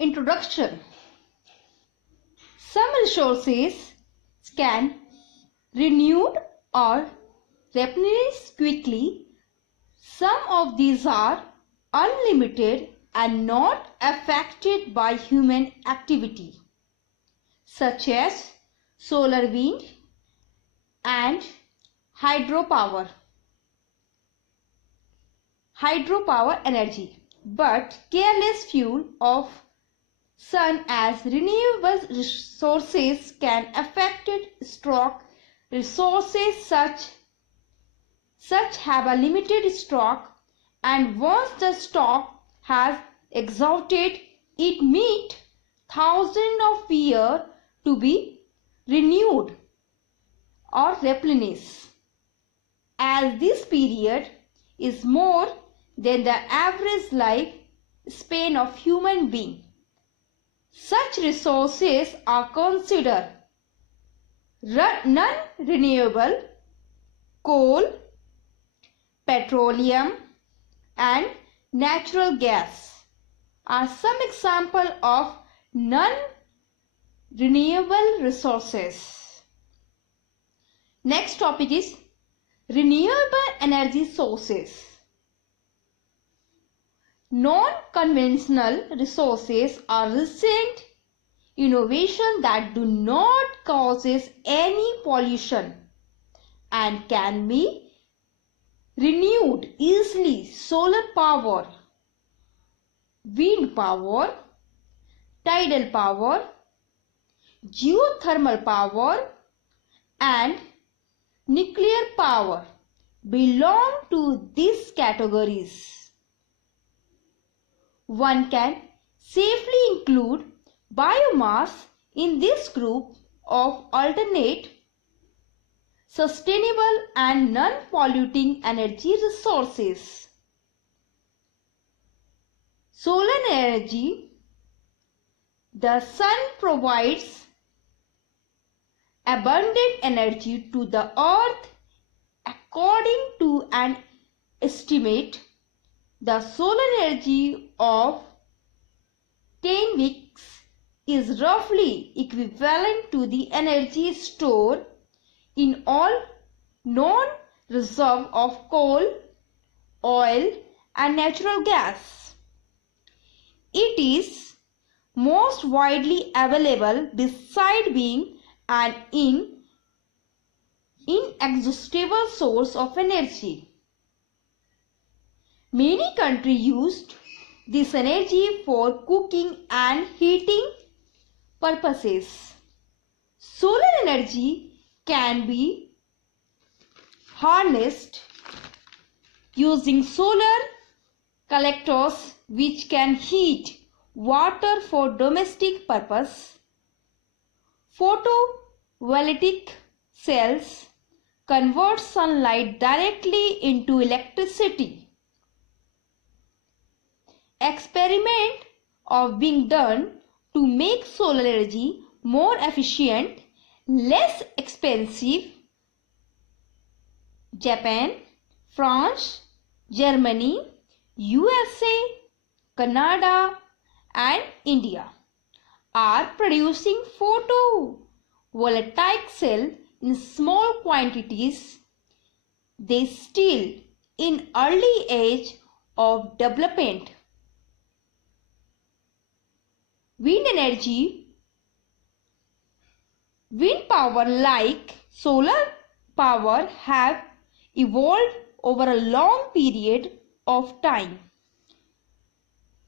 Introduction. Some resources can renewed or replenish quickly. Some of these are unlimited and not affected by human activity, such as solar, wind, and hydropower energy. But careless fuel of sun as renewable resources can affect stock resources such have a limited stock, and once the stock has exhausted it need thousands of years to be renewed or replenished, as this period is more than the average life span of human being. Such resources are considered non-renewable. Coal, petroleum, and natural gas are some examples of non-renewable resources. Next topic is renewable energy sources. Non-conventional resources are recent innovations that do not cause any pollution and can be renewed easily. Solar power, wind power, tidal power, geothermal power, and nuclear power belong to these categories. One can safely include biomass in this group of alternate, sustainable and non-polluting energy resources. Solar energy. The sun provides abundant energy to the earth. According to an estimate, the solar energy of 10 weeks is roughly equivalent to the energy stored in all known reserves of coal, oil, and natural gas. It is most widely available beside being an inexhaustible source of energy. Many countries used this energy for cooking and heating purposes. Solar energy can be harnessed using solar collectors, which can heat water for domestic purpose. Photovoltaic cells convert sunlight directly into electricity. Experiment of being done to make solar energy more efficient, less expensive. Japan, France, Germany, USA, Canada, and India are producing photovoltaic cells in small quantities. They still in early age of development. Wind energy. Wind power, like solar power, have evolved over a long period of time.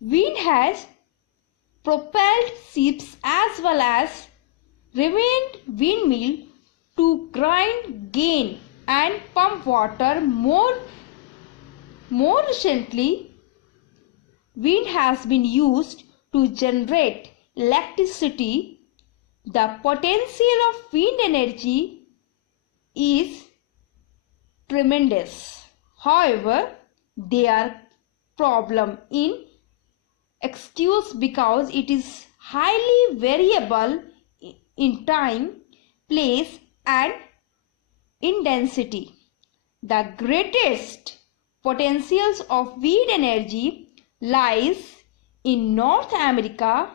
Wind has propelled ships as well as remained windmill to grind grain and pump water. More recently, wind has been used to generate electricity. The potential of wind energy is tremendous. However, there are problems in execution because it is highly variable in time, place, and in density. The greatest potentials of wind energy lies in North America,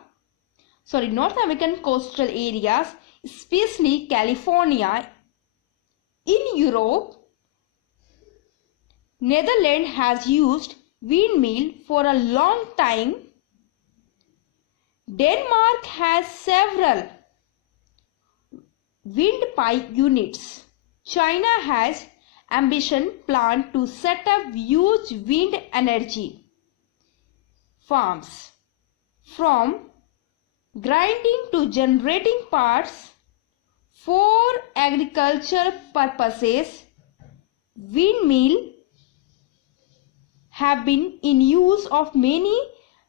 North American coastal areas, especially California. In Europe, Netherlands has used windmill for a long time. Denmark has several windpipe units. China has ambition plan to set up huge wind energy farms. From grinding to generating parts for agriculture purposes, windmill have been in use of many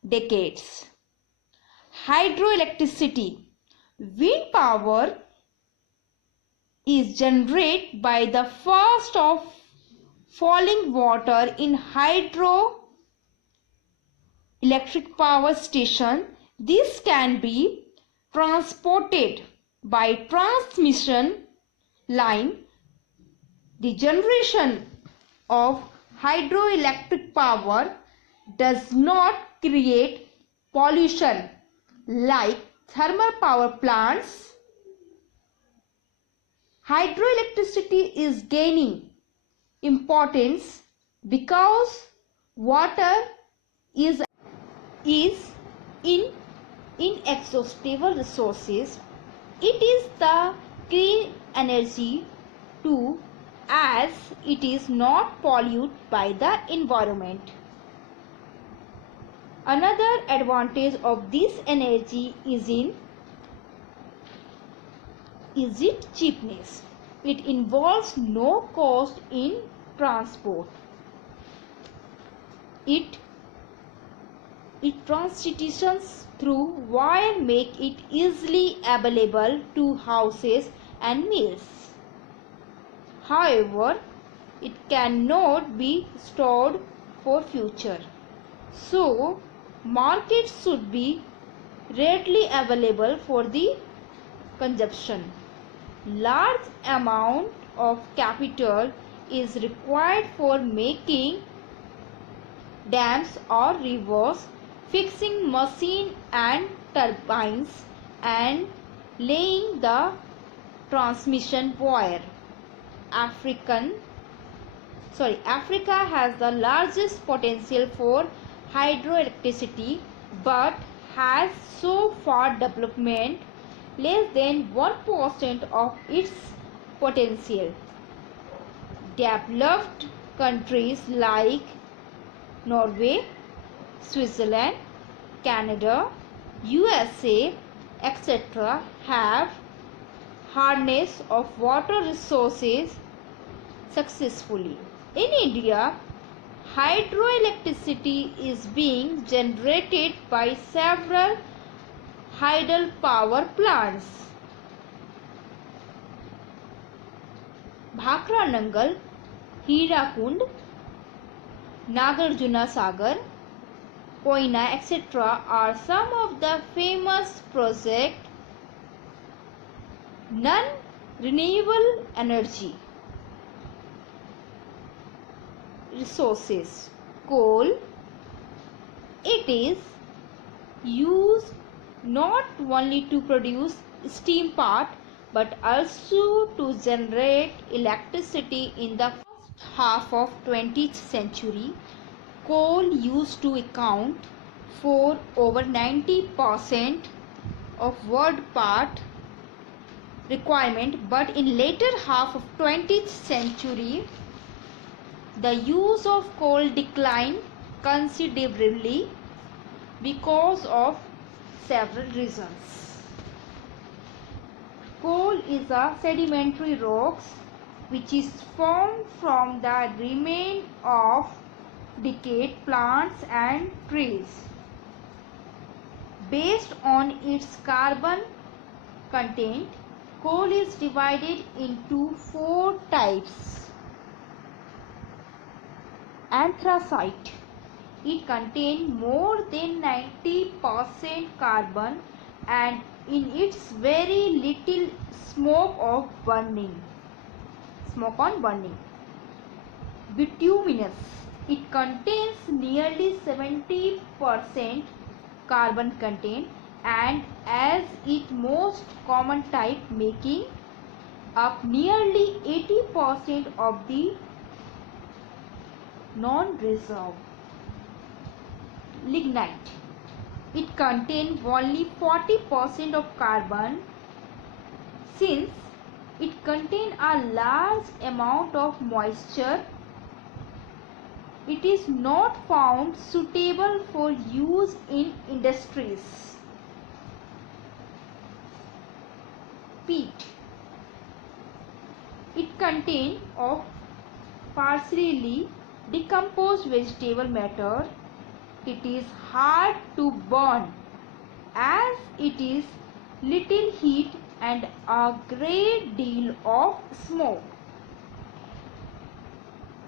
decades. Hydroelectricity. Wind power is generated by the force of falling water in hydroelectric power station. This can be transported by transmission line. The generation of hydroelectric power does not create pollution like thermal power plants. Hydroelectricity is gaining importance because water is inexhaustible resources. It is the clean energy too, as it is not polluted by the environment. Another advantage of this energy is its cheapness. It involves no cost in transport. It transitions through wire make it easily available to houses and mills. However, it cannot be stored for future. So, markets should be readily available for the consumption. Large amount of capital is required for making dams or rivers, fixing machine and turbines, and laying the transmission wire. Africa has the largest potential for hydroelectricity but has so far development less than 1% of its potential. Developed countries like Norway, Switzerland, Canada, USA, etc. have harness of water resources successfully. In India, hydroelectricity is being generated by several hydel power plants. Bhakra Nangal, Hirakund, Nagarjuna Sagar, Koina, etc. are some of the famous projects. Non-renewable energy resources. Coal. It is used not only to produce steam part but also to generate electricity. In the first half of 20th century, coal used to account for over 90% of world part requirement, but in later half of 20th century the use of coal declined considerably because of several reasons. Coal is a sedimentary rock which is formed from the remains of decayed plants and trees. Based on its carbon content, coal is divided into 4 types. Anthracite. It contains more than 90% carbon and in its very little smoke on burning. Bituminous. It contains nearly 70% carbon content and as its most common type, making up nearly 80% of the non-reserve. Lignite. It contains only 40% of carbon. Since it contains a large amount of moisture, it is not found suitable for use in industries. Peat. It contains of partially decomposed vegetable matter. It is hard to burn as it is little heat and a great deal of smoke.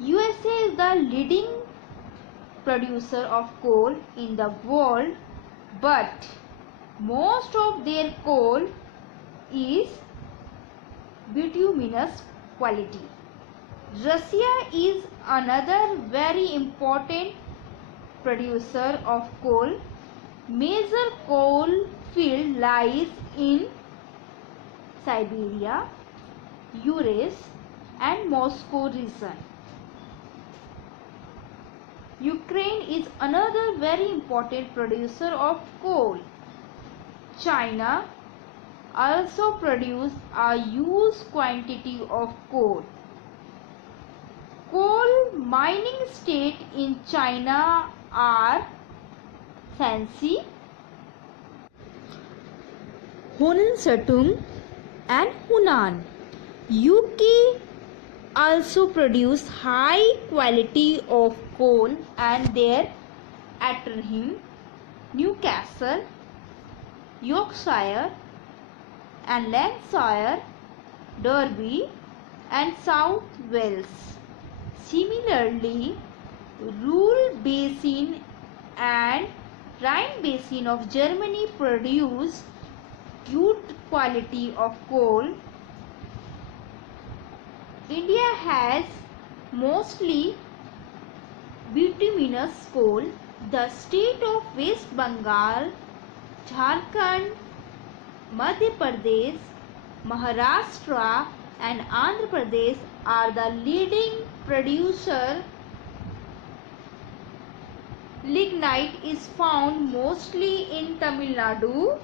USA is the leading producer of coal in the world, but most of their coal is bituminous quality. Russia is another very important producer of coal. Major coal field lies in Siberia, Urals and Moscow region. Ukraine is another very important producer of coal. China also produces a huge quantity of coal. Coal mining states in China are Shanxi, Honan and Hunan. UK also produce high quality of coal and their Atterham, Newcastle, Yorkshire and Lancashire, Derby and South Wales. Similarly, Ruhr Basin and Rhine Basin of Germany produce good quality of coal. India has mostly bituminous coal. The state of West Bengal, Jharkhand, Madhya Pradesh, Maharashtra and Andhra Pradesh are the leading producer. Lignite is found mostly in Tamil Nadu,